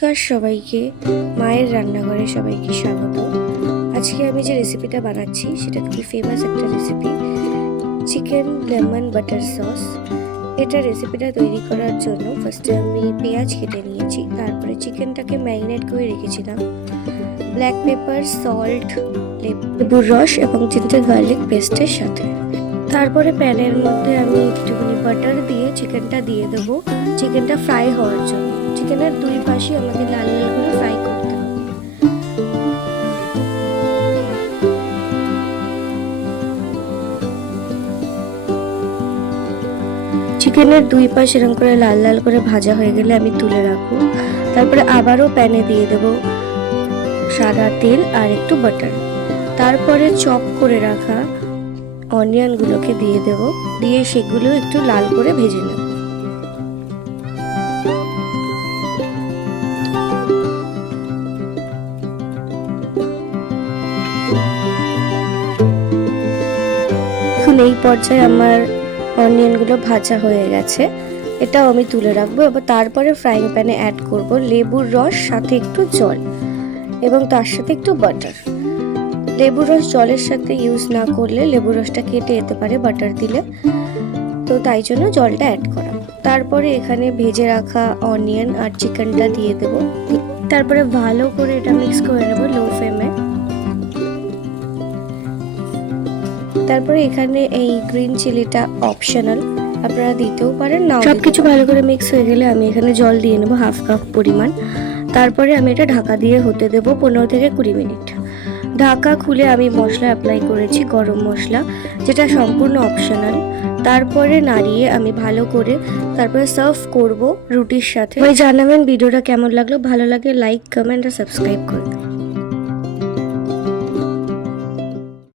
নমস্কার সবাইকে, মায়ের রান্নাঘরে সবাইকে স্বাগত। আজকে আমি যে রেসিপিটা বানাচ্ছি সেটা খুবই ফেমাস একটা recipe, chicken lemon butter sauce. এটা রেসিপিটা তৈরি করার জন্য ফার্স্টে আমি পেঁয়াজ কেটে নিয়েছি, তারপরে চিকেনটাকে ম্যারিনেট করে রেখেছিলাম ব্ল্যাক পেপার, সল্ট, লেবুর রস এবং জিঞ্জার গার্লিক পেস্টের সাথে। তারপরে প্যানের মধ্যে আমি একটুখানি বাটার দিয়ে চিকেনটা দিয়ে দেবো, চিকেনটা ফ্রাই হওয়ার জন্য। চিকেনের দুই পাশে আমাকে লাল লাল করে ফ্রাই করতে হবে। চিকেনের দুই পাশ এরকম করে লাল লাল করে ভাজা হয়ে গেলে আমি তুলে রাখবো। তারপরে আবারও প্যানে দিয়ে দেবো সাদা তেল আর একটু বাটার। তারপরে চপ করে রাখা অনিয়নগুলোকে দিয়ে দেব, দিয়ে সেগুলো একটু লাল করে ভেজে নেব। এখন এই পর্যায়ে আমার অনিয়নগুলো ভাজা হয়ে গেছে, এটাও আমি তুলে রাখবো। এবার তারপরে ফ্রাইং প্যানে অ্যাড করব লেবুর রস, সাথে একটু জল এবং তার সাথে একটু বাটার। লেবুর রস জলের সাথে ইউজ না করলে লেবুর রসটা কেটে যেতে পারে বাটার দিলে, তো তাই জন্য জলটা অ্যাড করা। তারপরে এখানে ভেজে রাখা অনিয়ন আর চিকেনটা দিয়ে দেব। তারপরে ভালো করে এটা মিক্স করে নেব লো ফ্লেমে। তারপরে এখানে এই গ্রিন চিলিটা অপশনাল, আপনারা দিতেও পারেন না। সবকিছু ভালো করে মিক্স হয়ে গেলে আমি এখানে জল দিয়ে নেব হাফ কাপ পরিমাণ। তারপরে আমি এটা ঢাকা দিয়ে হতে দেব 15 থেকে 20 মিনিট। ঢাকা খুলে আমি মশলা অ্যাপ্লাই করেছি, গরম মশলা, যেটা সম্পূর্ণ অপশনাল। তারপরে নাড়িয়ে আমি ভালো করে তারপরে সার্ভ করব রুটির সাথে। জানাবেন ভিডিওটা কেমন লাগলো, ভালো লাগে লাইক, কমেন্ট আর সাবস্ক্রাইব করবেন।